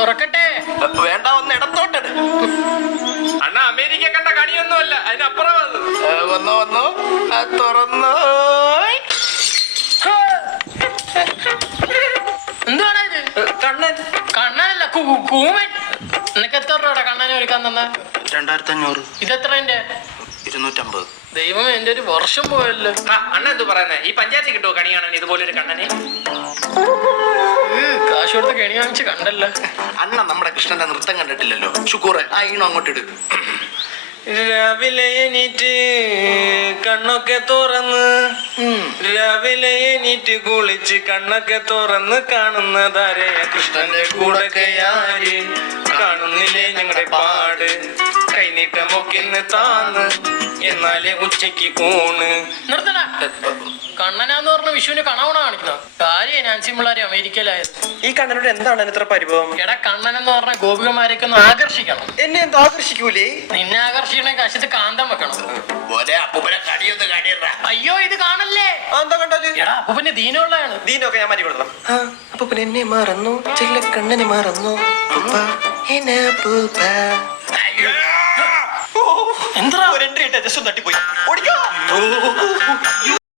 തുറക്കട്ടെ. വേണ്ട, ഒന്ന് ഇടത്തോട്ടെട്. അണ്ണ അമേരിക്ക കണ്ട കണിയൊന്നുമല്ല, അതിനപ്പുറം വന്നോ വന്നോ, തുറന്നോ. എന്താണ് ഇത്? കണ്ണൻ. കണ്ണനല്ല, കൂമൻ. നിനക്ക് എത്ര രൂപയുടെ കണ്ണനെ ഒരുക്കാൻ തന്നെ? 2500. ഇതെത്ര? 250. ദൈവമേ, എന്റെ ഒരു വർഷം പോയല്ലോ. അണ്ണ എന്തു പറയുന്നേ? ഈ പഞ്ചായത്തിൽ കിട്ടുമോ കണി കാണാൻ ഇതുപോലൊരു കണ്ണനെ? കാശ് കൊടുത്ത് കെണി വാങ്ങിച്ച് കണ്ടല്ലോ. അണ്ണ നമ്മുടെ കൃഷ്ണന്റെ നൃത്തം കണ്ടിട്ടില്ലല്ലോ. ശുക്കൂറെ, ആ ഈണം അങ്ങോട്ട് ഇട്. രാവിലെ എണീറ്റ് കണ്ണൊക്കെ തുറന്ന്, രാവിലെ എണീറ്റ് കുളിച്ച് കണ്ണൊക്കെ തുറന്ന് കാണുന്നതാരെ കൃഷ്ണന്റെ കൂടെ ആര് കാണുന്നില്ലേ ഞങ്ങളുടെ പാട്, കൈനീട്ടമൊക്കെ താന്ന് എന്നാലേ ഉച്ചക്ക് കൂണ്. നിർത്തണ. കണ്ണനാന്ന് പറഞ്ഞ വിഷുവിന് കണവണ കാണിക്കുന്ന കാര്യം നാൻസി പിള്ളേരെ അമേരിക്കയിലായത്. ഈ കണ്ണനോട് എന്താണ് ഇത്ര പരിഭവം? എടാ, കണ്ണൻ എന്ന് പറഞ്ഞ ഗോപികമാരെയൊക്കെ ഒന്ന് ആകർഷിക്കണം. എന്നെ എന്തോ ആകർഷിക്കൂലേ? നിന്നെ ആകർഷിക്കണേ കശത്ത് കാന്തം വെക്കണം. അയ്യോ, ഇത് കാണല്ലേ? എന്താ കണ്ടാല്? എടാ, അപ്പൂപ്പന്റെ ദീനമുള്ളതാണ്. ദീനൊക്കെ ഞാൻ മാറ്റി കൊടുക്കണം. അപ്പൊ പിന്നെ എന്നെ മറന്നു, ചെല്ല കണ്ണനെ മറന്നു. എന്താ ഒരു എൻട്രി ഇട്ട ജസ്റ്റ് തട്ടിപ്പോയി. ഓടിക്കോ.